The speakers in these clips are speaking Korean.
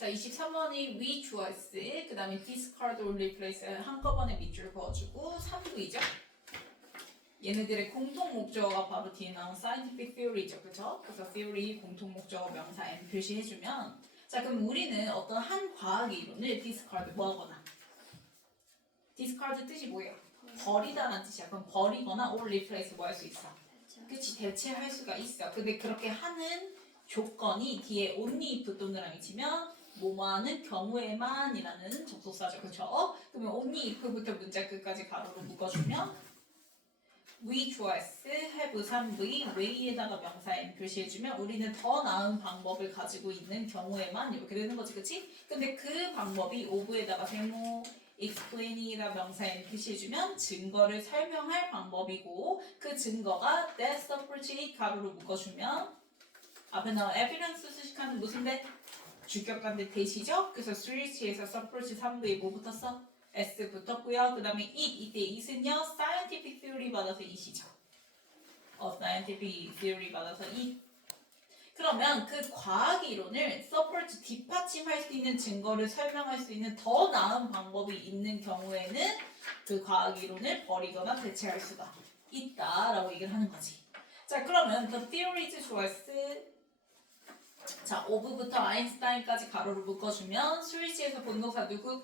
자, 23번이 we choice, 그 다음에 discard or replace 한꺼번에 밑줄 그어주고 3부이죠. 얘네들의 공통 목적어가 바로 뒤에 나온 scientific theory죠. 그쵸? 그래서 theory 공통 목적어 명사 M 표시해주면 자, 그럼 우리는 어떤 한 과학 이론을 discard 뭐 하거나 discard 뜻이 뭐예요? 버리다라는 뜻이야. 그럼 버리거나 or replace 뭐 할 수 있어? 그치, 대체할 수가 있어. 근데 그렇게 하는 조건이 뒤에 only if 동그라미 치면 뭐뭐하는 경우에만이라는 접속사죠. 그쵸? 그러면 only if부터 문자 끝까지 가로로 묶어주면 we choice have 3v way에다가 명사 n 표시해주면 우리는 더 나은 방법을 가지고 있는 경우에만 이렇게 되는 거지. 그치? 근데 그 방법이 of에다가 세모 explain이라 명사 n 표시해주면 증거를 설명할 방법이고 그 증거가 that supports it 가로로 묶어주면 앞에 나온 evidence 수식하는 무슨 대? 주격관대 대시죠? 그래서 3C에서 supports 3부에 뭐 붙었어? S 붙었고요. 그 다음에 이때 it은요 scientific theory 받아서 it이죠. scientific theory 받아서 it. 그러면 그 과학 이론을 support 뒷받침할 수 있는 증거를 설명할 수 있는 더 나은 방법이 있는 경우에는 그 과학 이론을 버리거나 대체할 수가 있다라고 얘기를 하는 거지. 자, 그러면 the theories choice 자, of부터 아인슈타인까지 가로로 묶어주면 스위치에서 본동사 누구?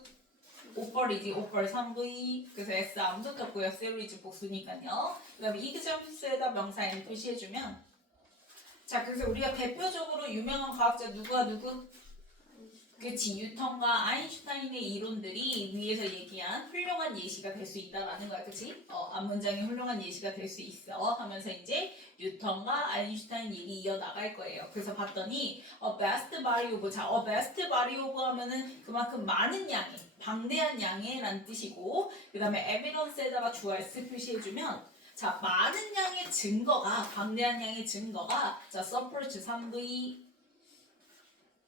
오펄이지, 오펄 3V. 그래서 S 안 붙었고요. series 복수니까요. 그 다음에 example에다 명사 N 표시해주면 자, 그래서 우리가 대표적으로 유명한 과학자 누구와 누구? 그치, 뉴턴과 아인슈타인의 이론들이 위에서 얘기한 훌륭한 예시가 될 수 있다라는 거야. 그치? 앞문장이 훌륭한 예시가 될 수 있어 하면서 이제 뉴턴과 아인슈타인 얘기 이어나갈 거예요. 그래서 봤더니 best body of 자, best body of 하면은 그만큼 많은 양의 방대한 양의 라는 뜻이고 그 다음에 evidence에다가 주어 S 표시해주면 자, 많은 양의 증거가 방대한 양의 증거가 자, support 3V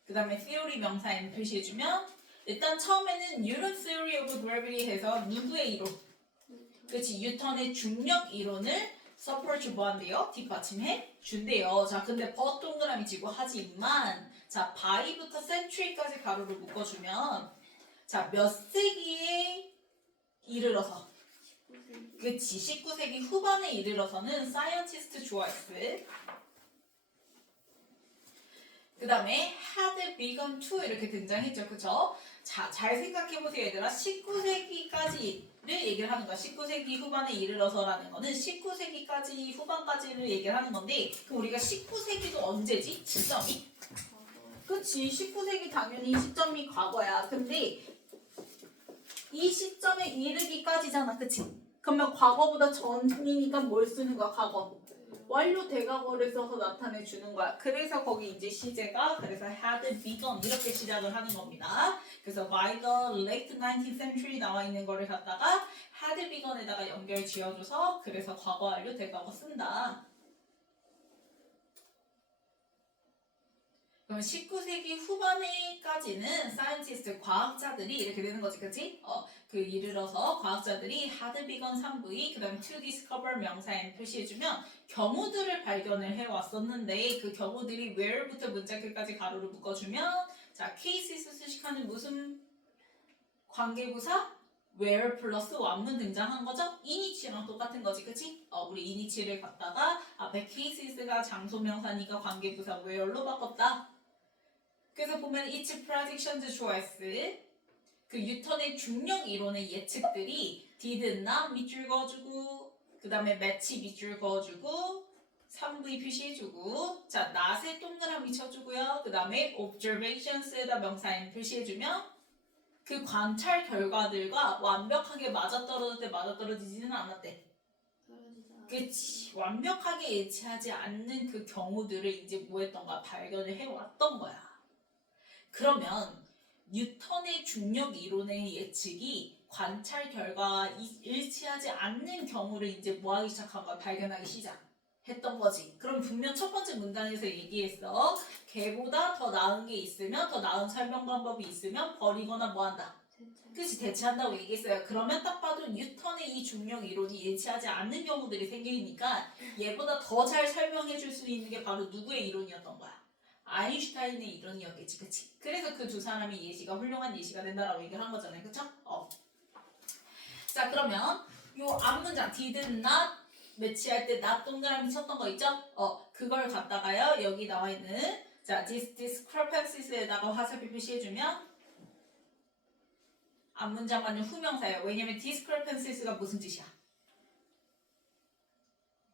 그 다음에 theory 명사 N 표시해주면 일단 처음에는 Newton theory of gravity 해서 누구의 이론? 그치, 뉴턴의 중력 이론을 support 뭐 한대요? 뒷받침해 준대요. 자, 근데 but 동그라미 치고 하지만 자, by부터 century까지 가로로 묶어주면 자, 몇 세기에 이르러서 그치, 19세기 후반에 이르러서는 scientist 주어스 그 다음에 had begun to 이렇게 등장했죠. 그쵸? 자, 잘 생각해보세요 얘들아. 19세기까지를 얘기를 하는 거야. 19세기 후반에 이르러서라는 거는 19세기까지 후반까지를 얘기를 하는 건데 그럼 우리가 19세기도 언제지? 시점이? 그치, 19세기 당연히 시점이 과거야. 근데 이 시점에 이르기까지잖아. 그치? 그러면 과거보다 전이니까 뭘 쓰는 거야? 과거. 완료 대과거를 써서 나타내 주는 거야. 그래서 거기 이제 시제가 그래서 had begun 이렇게 시작을 하는 겁니다. 그래서 by the late 19th century 나와 있는 거를 갖다가 had begun에다가 연결 지어줘서 그래서 과거 완료 대과거 쓴다. 그럼 19세기 후반에까지는 사이언티스트 과학자들이 이렇게 되는 거지, 그치? 그 이르러서 과학자들이 had begun 3V, 그 다음에 to discover 명사 N 표시해주면 경우들을 발견을 해왔었는데 그 경우들이 where부터 문자 끝까지 가로로 묶어주면 자, cases 수식하는 무슨 관계부사? where 플러스 완문 등장한 거죠? 이니치랑 똑같은 거지, 그치? 우리 이니치를 갖다가 앞에 cases가 장소명사니까 관계부사 where로 바꿨다. 그래서 보면 its predictions choice 그 뉴턴의 중력 이론의 예측들이 did not 밑줄 그어주고 그 다음에 match 밑줄 그어주고 3V 표시해주고 자 not에 동그라미 쳐주고요 그 다음에 observations에다 명사 N 표시해주면 그 관찰 결과들과 완벽하게 맞아떨어질 때 맞아떨어지지는 않았대. 그치, 완벽하게 예측하지 않는 그 경우들을 이제 뭐 했던 거야? 발견을 해왔던 거야. 그러면 뉴턴의 중력 이론의 예측이 관찰 결과와 일치하지 않는 경우를 이제 뭐 하기 시작한 거야? 발견하기 시작했던 거지. 그럼 분명 첫 번째 문단에서 얘기했어. 걔보다 더 나은 게 있으면 더 나은 설명 방법이 있으면 버리거나 뭐 한다? 그치, 대체한다고 얘기했어요. 그러면 딱 봐도 뉴턴의 이 중력 이론이 일치하지 않는 경우들이 생기니까 얘보다 더 잘 설명해 줄 수 있는 게 바로 누구의 이론이었던 거야? 아인슈타인의 이론이었겠지, 그치? 그래서 그 두 사람이 예시가 훌륭한 예시가 된다라고 얘기를 한 거잖아요, 그쵸? 자, 그러면 요 앞문장 did not 매치할 때 not 동그라미 쳤던 거 있죠? 그걸 갖다가요 여기 나와 있는 자 discrepancies,에다가 화살표 표시해주면 앞문장만은 후명사예요. 왜냐면 discrepancies,가 무슨 뜻이야?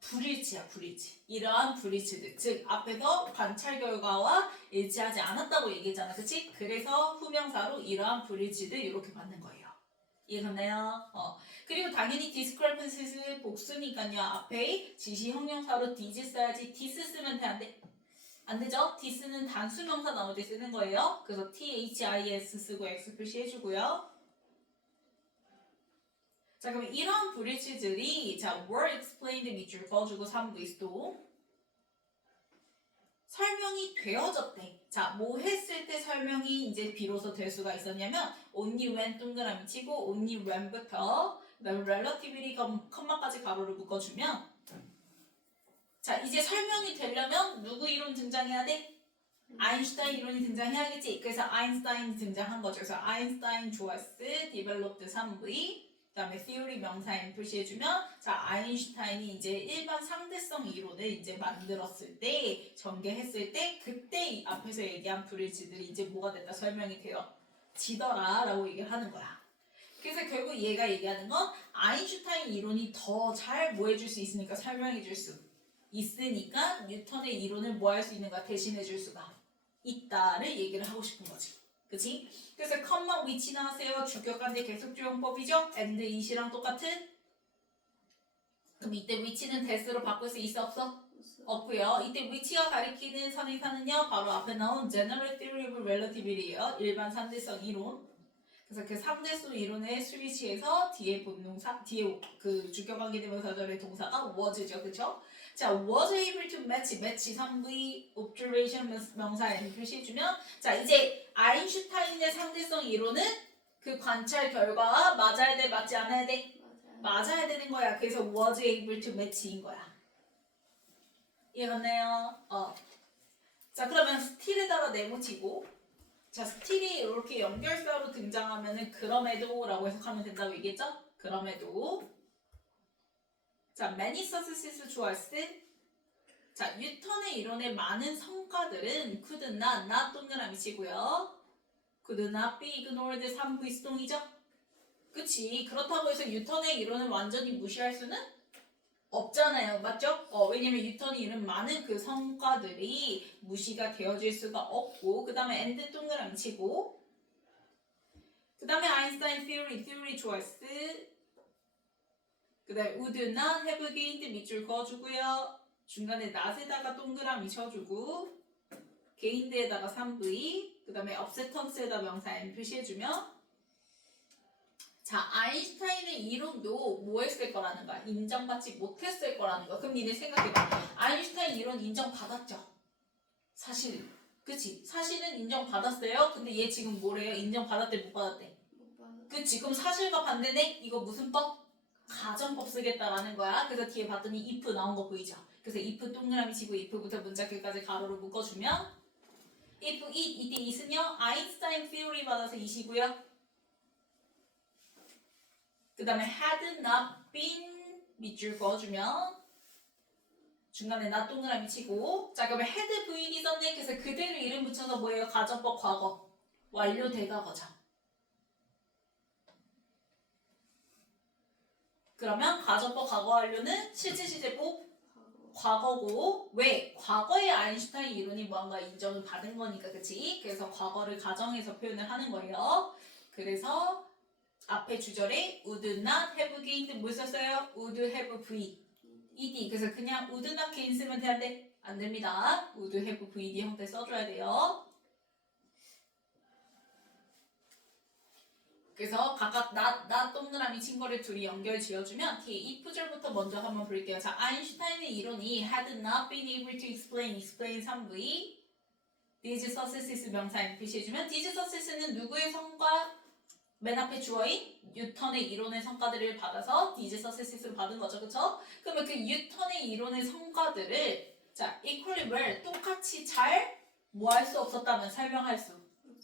불일치야, 불일치. 이러한 불일치들, 즉 앞에서 관찰 결과와 일치하지 않았다고 얘기했잖아, 그치? 그래서 후명사로 이러한 불일치들 이렇게 받는 거예요. 이해갔나요? 그리고 당연히 discrepancies 복수니까요. 앞에 지시 형용사로 did 써야지. dis 쓰면 돼, 안 돼? 안 되죠? dis는 단수명사 나올 때 쓰는 거예요. 그래서 this 쓰고 x 표시해주고요. 자, 그럼 이런 불일치들이 자 were explained 밑줄 그어주고 3부이스도 설명이 되어졌대. 자, 뭐 했을 때 설명이 이제 비로소 될 수가 있었냐면 only when 동그라미 치고 only when부터 그다음에 relatively 컴마까지 가로를 묶어주면 자, 이제 설명이 되려면 누구 이론 등장해야 돼? 아인슈타인 이론이 등장해야겠지. 그래서 아인슈타인이 등장한 거죠. 그래서 아인슈타인 좋았어, developed 3V 그다음에 theory 명사인 표시해주면 자 아인슈타인이 이제 일반 상대성 이론을 이제 만들었을 때 전개했을 때 그때 이 앞에서 얘기한 불일치들이 이제 뭐가 됐다 설명이 되어지더라라고 얘기를 하는 거야. 그래서 결국 얘가 얘기하는 건 아인슈타인 이론이 더 잘 뭐 해줄 수 있으니까 설명해줄 수 있으니까 뉴턴의 이론을 뭐 할 수 있는가 대신해줄 수가 있다를 얘기를 하고 싶은 거지. 그치? 그래서 컴마 위치 나왔어요. 주격관대 계속주용법이죠. and it이랑 똑같은. 그럼 이때 위치는 that으로 바꿀 수 있어 없어? 없고요. 이때 위치가 가리키는 선행사는요. 바로 앞에 나온 general theory of relativity예요. 일반 상대성 이론. 그래서 그 상대성 이론의 스위치에서 뒤에 본동사, 뒤에 그 주격관계 대명사절의 동사가 was죠, 그렇죠? 자, was able to match 3V observation 명사에 표시해주면 자, 이제 아인슈타인의 상대성 이론은 그 관찰 결과와 맞아야 돼, 맞지 않아야 돼? 맞아야 되는 거야. 그래서 was able to match인 거야. 이해갔나요? 자, 그러면 still에다가 네모치고 자, still이 이렇게 연결사로 등장하면은 그럼에도 라고 해석하면 된다고 얘기했죠? 그럼에도 자, many successes 좋았을 자, 뉴턴의 이론의 많은 성과들은 could not 동그라미 치고요. could not be ignored 3V 수동이죠? 그치? 그렇다고 해서 뉴턴의 이론을 완전히 무시할 수는 없잖아요. 맞죠? 왜냐면 뉴턴이 이룬 많은 그 성과들이 무시가 되어질 수가 없고 그 다음에 and 동그라미 치고 그 다음에 아인슈타인 theory 좋았어. 그 다음에 would not have gained 밑줄 그어주고요. 중간에 not에다가 동그라미 쳐주고 gained에다가 3V 그 다음에 acceptance에다 명사 n 표시해주면 자 아인슈타인의 이론도 뭐 했을 거라는 거야? 인정받지 못했을 거라는 거야. 그럼 니네 생각해봐. 아인슈타인 이론 인정받았죠? 사실 그치? 사실은 인정받았어요. 근데 얘 지금 뭐래요? 인정받았대 못 받았대? 못 받았대. 그치? 그럼 사실과 반대네? 이거 무슨 법? 가정법 쓰겠다라는 거야. 그래서 뒤에 봤더니 if 나온 거 보이죠? 그래서 if 동그라미 치고 if부터 문자끝까지 가로로 묶어주면 if it 이때 it은요 아인슈타인 theory 받아서 it이고요. 그 다음에 had not been 밑줄 그어주면 중간에 not 동그라미 치고 자 그러면 had been이 썼네. 그래서 그대로 이름 붙여서 뭐예요? 가정법 과거 완료돼가거죠. 그러면 가정법 과거 완료는 실제 시제법 과거고 왜? 과거의 아인슈타인 이론이 뭔가 인정을 받은 거니까 그치? 그래서 과거를 가정해서 표현을 하는 거예요. 그래서 앞에 주절에 would not have gained 뭐 썼어요? would have v ed 그래서 그냥 would not gain 쓰면 돼? 안 돼? 안 됩니다. would have ved 형태 써줘야 돼요. 그래서 각각 not 동그라미 친 거를 둘이 연결 지어주면 뒤에 if절부터 먼저 한번 볼게요. 자, 아인슈타인의 이론이 had not been able to explain 3V these successes 명사인 표시해주면 these success는 누구의 성과? 맨 앞에 주어인 뉴턴의 이론의 성과들을 받아서 these success를 받은 거죠. 그쵸? 그러면 그 뉴턴의 이론의 성과들을 자, equally well 똑같이 잘 뭐 할 수 없었다면 설명할 수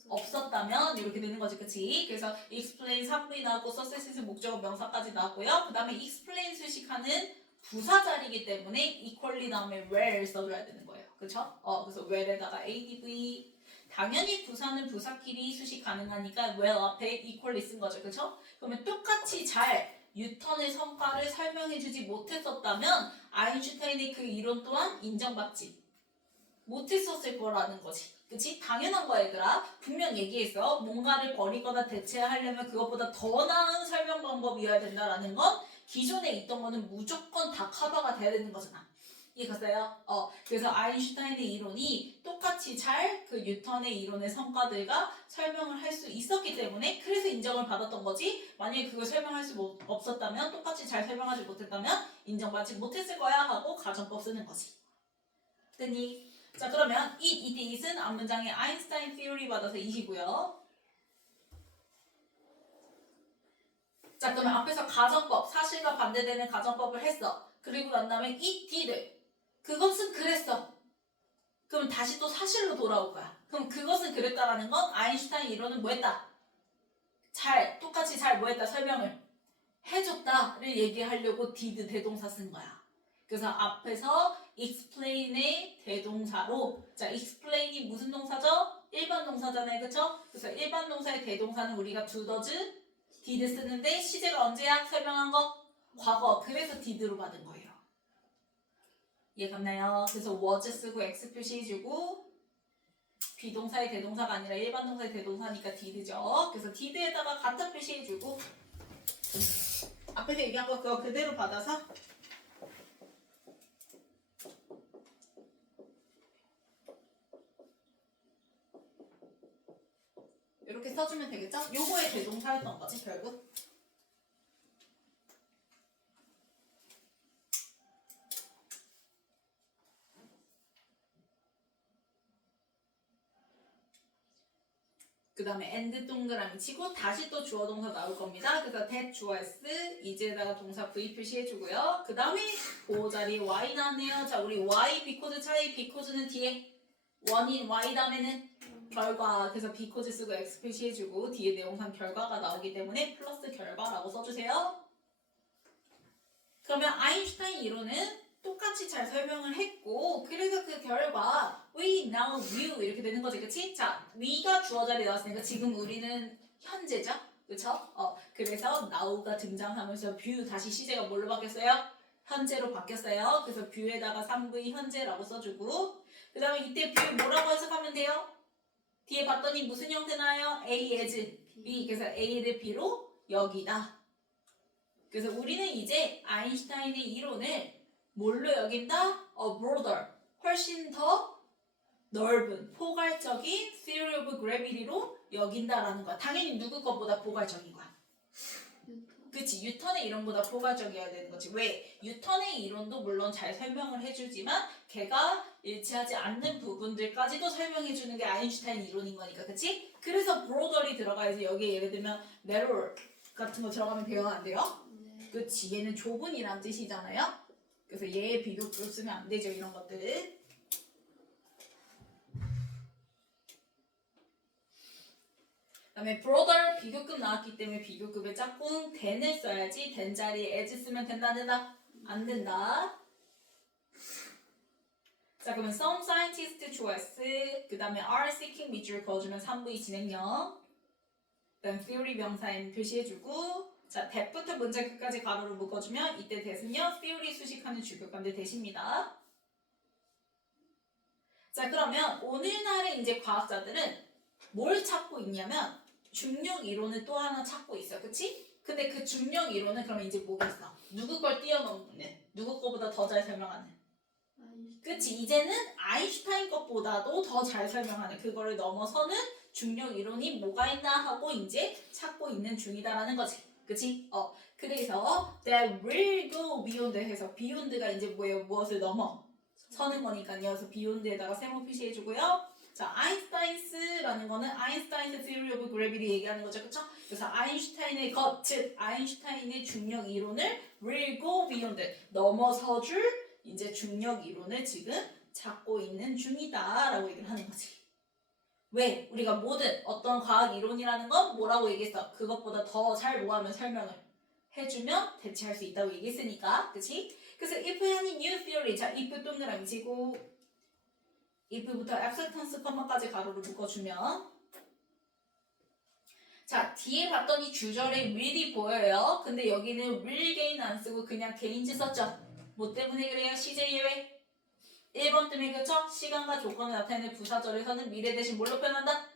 없었다면 이렇게 되는 거지, 그치? 그래서 explain 3부이 나왔고 success의 목적어 명사까지 나왔고요. 그 다음에 explain 수식하는 부사 자리이기 때문에 equally 다음에 where를 써줘야 되는 거예요. 그쵸? 그래서 where에다가 adv 당연히 부사는 부사끼리 수식 가능하니까 where 앞에 equally 쓴 거죠. 그쵸? 그러면 똑같이 잘 뉴턴의 성과를 설명해주지 못했었다면 아인슈타인의 그 이론 또한 인정받지 못했었을 거라는 거지. 그치? 당연한 거야, 얘들아. 분명 얘기했어. 뭔가를 버리거나 대체하려면 그것보다 더 나은 설명 방법이어야 된다라는 건 기존에 있던 거는 무조건 다 커버가 돼야 되는 거잖아. 이해갔어요? 그래서 아인슈타인의 이론이 똑같이 잘 그 뉴턴의 이론의 성과들과 설명을 할 수 있었기 때문에 그래서 인정을 받았던 거지. 만약에 그걸 설명할 수 없었다면 똑같이 잘 설명하지 못했다면 인정받지 못했을 거야 하고 가정법 쓰는 거지. 됐니? 자, 그러면 it is은 앞문장에 아인슈타인 theory 받아서 이시고요. 자, 그러면 앞에서 가정법, 사실과 반대되는 가정법을 했어. 그리고 난 다음에 it did. 그것은 그랬어. 그럼 다시 또 사실로 돌아올 거야. 그럼 그것은 그랬다라는 건 아인슈타인 이론은 뭐 했다? 똑같이 잘 뭐 했다? 설명을 해줬다를 얘기하려고 did 대동사 쓴 거야. 그래서 앞에서 explain의 대동사로 자, explain이 무슨 동사죠? 일반 동사잖아요. 그쵸? 그래서 일반 동사의 대동사는 우리가 do, does, did 쓰는데 시제가 언제야? 설명한 거? 과거. 그래서 did로 받은 거예요. 이해갔나요? 그래서 was 쓰고 x 표시해주고 비동사의 대동사가 아니라 일반 동사의 대동사니까 did죠. 그래서 did에다가 갖다 표시해주고 앞에서 얘기한 거 그거 그대로 받아서 이렇게 써주면 되겠죠? 요거의 대동사였던 거지 결국. 그 다음에 and 동그라미 치고 다시 또 주어 동사 나올 겁니다. 그래서 that 주어 s 이제다가 동사 v 표시해주고요. 그 다음에 보호 자리에 y 나왔네요. 자, 우리 y because 차이 because는 뒤에 원인 y 다음에는 결과. 그래서 because 쓰고 x 표시해주고 뒤에 내용상 결과가 나오기 때문에 플러스 결과라고 써주세요. 그러면 아인슈타인 이론은 똑같이 잘 설명을 했고 그래서 그 결과 we now view 이렇게 되는 거지, 그치? 자, we가 주어 자리에 나왔으니까 지금 우리는 현재죠? 그쵸? 그래서 now가 등장하면서 view 다시 시제가 뭘로 바뀌었어요? 현재로 바뀌었어요. 그래서 view에다가 3v 현재라고 써주고 그 다음에 이때 view 뭐라고 해석하면 돼요? 뒤에 봤더니 무슨 형태 나와요? A as B. 그래서 A를 B로 여기다. 그래서 우리는 이제 아인슈타인의 이론을 뭘로 여긴다? broader, 훨씬 더 넓은, 포괄적인 theory of gravity로 여긴다라는 거야. 당연히 누구 것보다 포괄적인 거야. 그치? 뉴턴의 이론보다 포괄적이어야 되는 거지. 왜? 뉴턴의 이론도 물론 잘 설명을 해주지만 걔가 일치하지 않는 부분들까지도 설명해주는 게 아인슈타인 이론인 거니까, 그치? 그래서 broader이 들어가야지. 여기에 예를 들면 narrow 같은 거 들어가면 돼요? 안 돼요? 그치? 얘는 좁은이란 뜻이잖아요? 그래서 얘의 비교급 쓰면 안 되죠, 이런 것들. 그 다음에 broader 비교급 나왔기 때문에 비교급의 짝꿍 then을 써야지. then 자리에 as 쓰면 된다, 안 된다? 안 된다. 자, 그러면 some scientists 주어 s 그 다음에 are seeking 밑줄 그어주면 3V 진행형. 그 다음 theory 명사 m 표시해주고 자, that부터 문제 끝까지 가로로 묶어주면 이때 that은요 theory 수식하는 주격관대 that입니다. 자, 그러면 오늘날의 이제 과학자들은 뭘 찾고 있냐면 중력 이론을 또 하나 찾고 있어, 그치? 근데 그 중력 이론은 그러면 이제 뭐겠어? 누구 걸 뛰어넘는, 누구 거보다 더 잘 설명하는. 그치? 이제는 아인슈타인 것보다도 더 잘 설명하는, 그거를 넘어서는 중력 이론이 뭐가 있나 하고 이제 찾고 있는 중이다라는 거지. 그치? 그래서 that will go beyond 해서 beyond가 이제 뭐예요? 무엇을 넘어 서는 거니까요. 그래서 beyond에다가 세모 표시해주고요. 자, 아인슈타인스라는 거는 아인슈타인의 theory of gravity 얘기하는 거죠, 그쵸? 그래서 아인슈타인의 것, 즉 아인슈타인의 중력 이론을 will go beyond 넘어서줄 이제 중력 이론을 지금 찾고 있는 중이다라고 얘기를 하는 거지. 왜? 우리가 모든 어떤 과학 이론이라는 건 뭐라고 얘기했어? 그것보다 더 잘 뭐하면 설명을 해주면 대체할 수 있다고 얘기했으니까, 그치? 그래서 if any new theory, 자 if 동그라미치고 if부터 acceptance, 컴마까지 가로를 묶어주면, 자 뒤에 봤더니 주절에 will이 보여요. 근데 여기는 will gain 안 쓰고 그냥 gains 썼죠. 뭐 때문에 그래요? CJ 예외. 1번 때문에 그쵸? 시간과 조건을 나타내는 부사절에서는 미래 대신 뭘로 표현한다?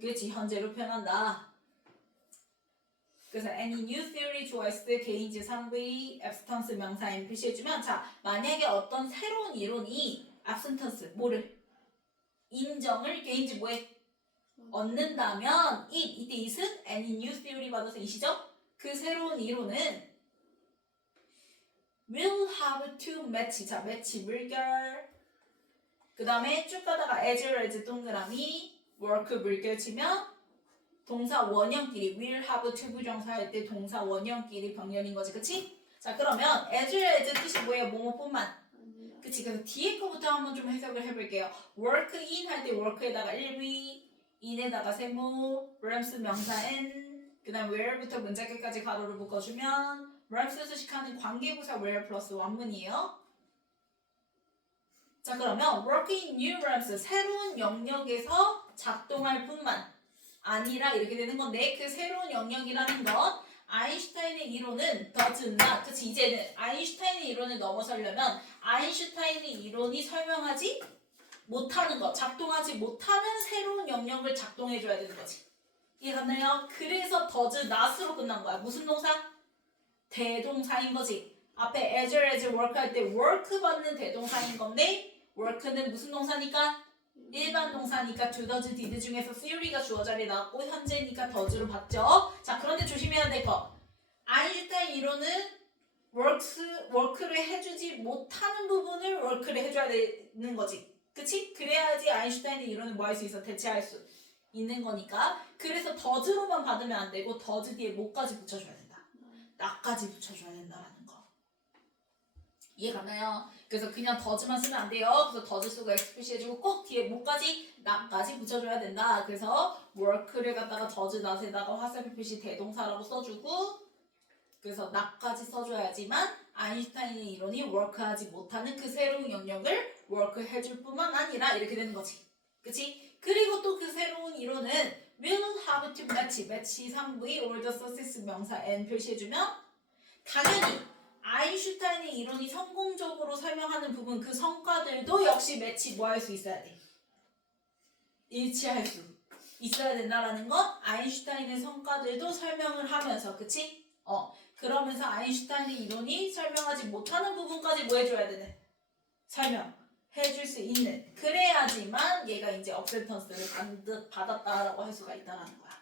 그치, 현재로 표현한다. 그래서 any new theory 좋아했을 때 gains 3V, absence 명사 N 표시해주면, 자 만약에 어떤 새로운 이론이 absence 뭐를? 인정을 gains 뭐해? 얻는다면 이때 it은 any new theory 받아서 it이죠? 그 새로운 이론은 will have to match, 자 match 물결, 그 다음에 쭉 가다가 as 동그라미 work 물결 치면 동사 원형끼리 will have to 부정사 할 때 동사 원형끼리 병렬인 거지, 그치? 자 그러면 as 뜻이 뭐예요? 뭐뭐뿐만. 그치? 그래서 뒤에 거부터 한번 좀 해석을 해볼게요. work in 할 때 work에다가 1V, in에다가 세모, rams 명사 n, 그 다음 where부터 문자 끝까지 가로를 묶어주면 rams 수식하는 관계부사 where 플러스 원문이에요. 자 그러면 working in new realms, 새로운 영역에서 작동할 뿐만 아니라 이렇게 되는 건데, 그 새로운 영역이라는 건 아인슈타인의 이론은 does not, 그치? 이제는 아인슈타인의 이론을 넘어서려면 아인슈타인의 이론이 설명하지 못하는 것, 작동하지 못하는 새로운 영역을 작동해줘야 되는 거지. 이해갔나요? 그래서 does not으로 끝난 거야. 무슨 동사? 대동사인 거지. 앞에 as work 할 때 work 받는 대동사인 건데, work는 무슨 동사니까? 일반 동사니까 do, does, did 중에서 theory가 주어 자리에 나왔고 현재니까 does로 봤죠. 자 그런데 조심해야 될 거, 아인슈타인 이론은 work를 해주지 못하는 부분을 work를 해줘야 되는 거지, 그치? 그래야지 아인슈타인의 이론을 뭐 할 수 있어? 대체할 수 있는 거니까. 그래서 does로만 받으면 안 되고 does 뒤에 뭐까지 붙여줘야 된다? not까지 붙여줘야 된다라는 거. 이해가나요? 그래서 그냥 does만 쓰면 안 돼요. 그래서 does 쓰고 x 표시해주고 꼭 뒤에 뭐까지? not까지 붙여줘야 된다. 그래서 work를 갖다가 does not에다가 화살표 표시 대동사라고 써주고, 그래서 not까지 써줘야지만 아인슈타인의 이론이 work하지 못하는 그 새로운 영역을 work 해줄 뿐만 아니라 이렇게 되는 거지, 그치? 그리고 또 그 새로운 이론은 will have to match, match 3V, or the success 명사 n 표시해주면 당연히 아인슈타인의 이론이 성공적으로 설명하는 부분, 그 성과들도 역시 매치 뭐 할 수 있어야 돼? 일치할 수 있어야 된다라는 건 아인슈타인의 성과들도 설명을 하면서, 그치? 그러면서 아인슈타인의 이론이 설명하지 못하는 부분까지 뭐 해줘야 되는? 설명해줄 수 있는. 그래야지만 얘가 이제 억센턴스를 받았다라고 할 수가 있다라는 거야.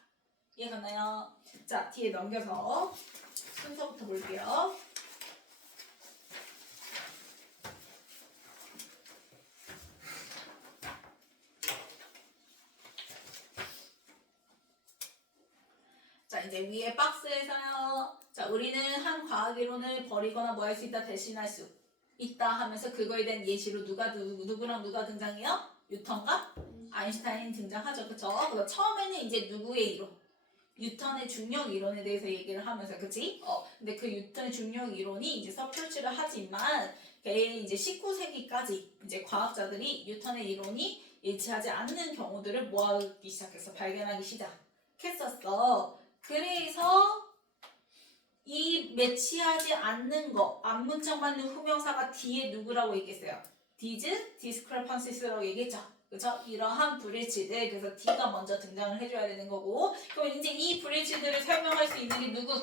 이해갔나요? 자, 뒤에 넘겨서 순서부터 볼게요. 자 이제 위에 박스에서요. 자 우리는 한 과학 이론을 버리거나 뭐 할 수 있다, 대신할 수 있다 하면서 그거에 대한 예시로 누구랑 누가 등장해요? 뉴턴과 아인슈타인 등장하죠, 그쵸? 그래서 처음에는 이제 누구의 이론? 뉴턴의 중력 이론에 대해서 얘기를 하면서, 그치? 근데 그 뉴턴의 중력 이론이 이제 서프로치를 하지만 이제 19세기까지 이제 과학자들이 뉴턴의 이론이 일치하지 않는 경우들을 모아기 시작했어, 발견하기 시작했었어. 그래서 이 매치하지 않는 거, 앞문장 맞는 후명사가 뒤에 누구라고 얘기했어요? These discrepancies라고 얘기했죠. 그쵸? 이러한 불일치들, 그래서 D가 먼저 등장을 해줘야 되는 거고, 그럼 이제 이 불일치들을 설명할 수 있는 게 누구?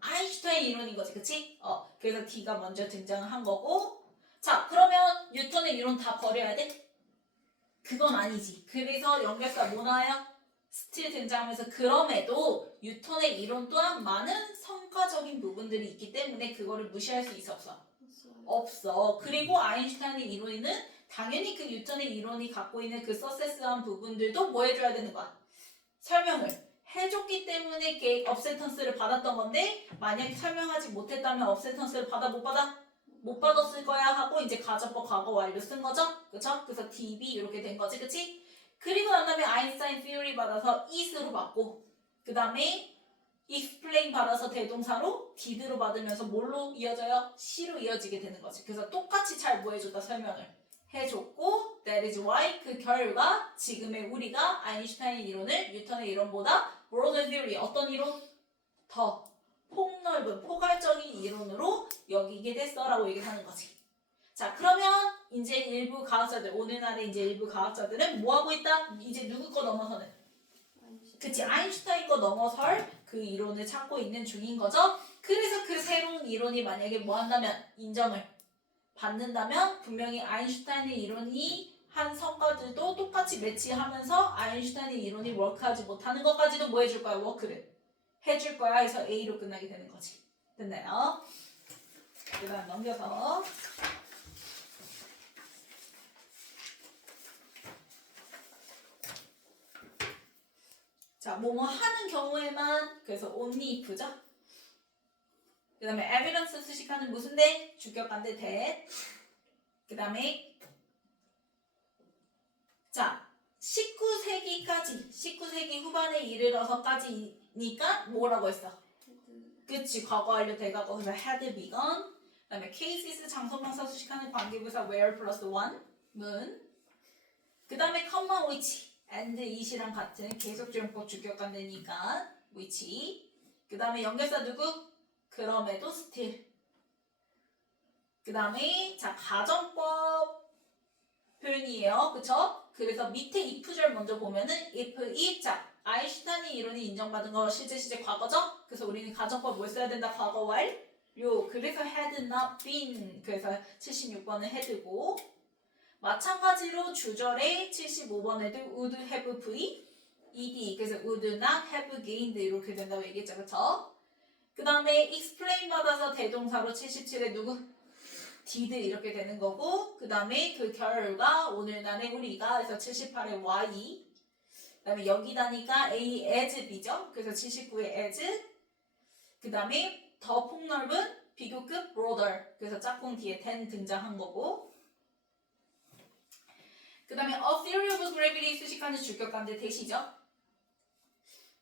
아인슈타인 이론인 거지, 그치? 그래서 D가 먼저 등장을 한 거고, 자 그러면 뉴턴의 이론 다 버려야 돼? 그건 아니지. 그래서 연결사 뭐 나와요? 스틸 등장하면서, 그럼에도 뉴턴의 이론 또한 많은 성과적인 부분들이 있기 때문에 그거를 무시할 수 있어, 없어? 없어. 그리고 아인슈타인의 이론에는 당연히 그 뉴턴의 이론이 갖고 있는 그 서세스한 부분들도 뭐 해줘야 되는 거야? 설명을 해줬기 때문에 걔 업센턴스를 받았던 건데, 만약에 설명하지 못했다면 업센턴스를 받아 못 받아? 못 받았을 거야 하고 이제 가정법 과거 완료 쓴 거죠, 그쵸? 그래서 DB 이렇게 된 거지, 그치? 그리고 난 다음에 아인슈타인 theory 받아서 is로 받고 그 다음에 explain 받아서 대동사로 did로 받으면서 뭘로 이어져요? C로 이어지게 되는 거지. 그래서 똑같이 잘 뭐 해줬다 설명을 해줬고 that is why 그 결과 지금의 우리가 아인슈타인의 이론을 뉴턴의 이론보다 broader theory 어떤 이론? 더 폭넓은 포괄적인 이론으로 여기게 됐어라고 얘기를 하는 거지. 자 그러면 이제 일부 과학자들 오늘날의 이제 일부 과학자들은 뭐 하고 있다? 이제 누구 거 넘어서는? 그치 아인슈타인 거 넘어설 그 이론을 찾고 있는 중인 거죠. 그래서 그 새로운 이론이 만약에 뭐 한다면 인정을 받는다면 분명히 아인슈타인의 이론이 한 성과들도 똑같이 매치하면서 아인슈타인의 이론이 워크하지 못하는 것까지도 뭐 해줄 거야? 워크를 해줄 거야. 해서 A로 끝나게 되는 거지. 됐나요? 그 다음 넘겨서 자, 뭐뭐 하는 경우에만 그래서 only if죠. 그 다음에 evidence 수식하는 무슨 대? 주격관대 that. 그 다음에 자 19세기까지 19세기 후반에 이르러서까지니까 뭐라고 했어? 그치 과거 완료 대과거 그래서 had begun. 그 다음에 cases 장소명사 수식하는 관계부사 where plus one 문. 그 다음에 comma which and it이랑 같은 계속주용법 주격관대니까 which. 그 다음에 연결사 누구? 그럼에도 still. 그 다음에 자 가정법 표현이에요. 그쵸? 그래서 밑에 if절 먼저 보면은 if, if 자 아인슈타인의 이론이 인정받은 거 실제 시제 과거죠? 그래서 우리는 가정법 뭘 써야 된다? 과거 완료. 그래서 had not been 그래서 76번은 had고 마찬가지로 주절에 75번에도 would have v ed 그래서 would not have gained 이렇게 된다고 얘기했죠. 그쵸? 그 다음에 explain 받아서 대동사로 77에 누구? did 이렇게 되는 거고 그 다음에 그 결과 오늘날의 우리가 그래서 78에 y 그 다음에 여기다니까 a as b죠. 그래서 79에 as 그 다음에 더 폭넓은 비교급 broader 그래서 짝꿍 뒤에 than 등장한 거고 그 다음에 a theory of gravity 수식하는 주격관대 대시죠.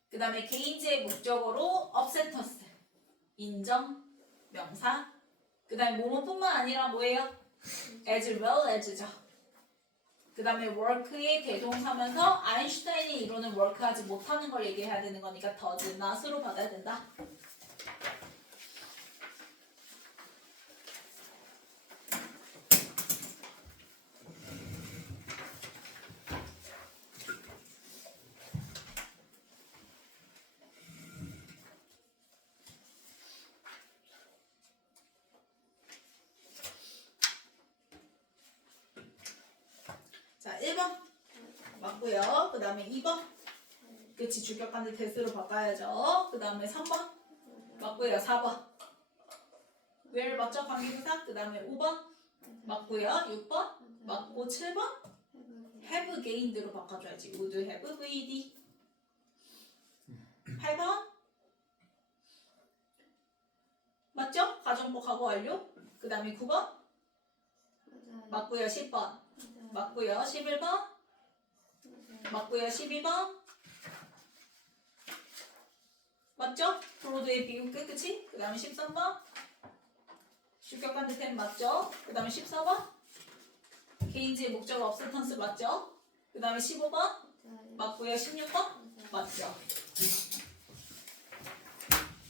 그 다음에 개인지의 목적어로 absentance 인정, 명사 그 다음에 뭐뭐뿐만 아니라 뭐예요? as well as죠. 그 다음에 work의 대동사면서 아인슈타인의 이론은 work하지 못하는 걸 얘기해야 되는 거니까 does not으로 받아야 된다. 자, 1번 맞고요. 그 다음에 2번 그치 주격관대 대수로 바꿔야죠. 그 다음에 3번 맞고요. 4번 where 맞죠? 관계부사 그 다음에 5번 맞고요. 6번 맞고 7번 have gained로 바꿔줘야지. would have vd 8번 맞죠? 가정법 과거 완료 그 다음에 9번 맞고요. 10번 맞고요. 11번 맞고요. 12번 맞죠? 브로드의 비교 끝 그치? 그 다음에 13번 주격관대 템 맞죠? 그 다음에 14번 개인지의 목적 업센턴스 맞죠? 그 다음에 15번 맞고요. 16번 맞죠?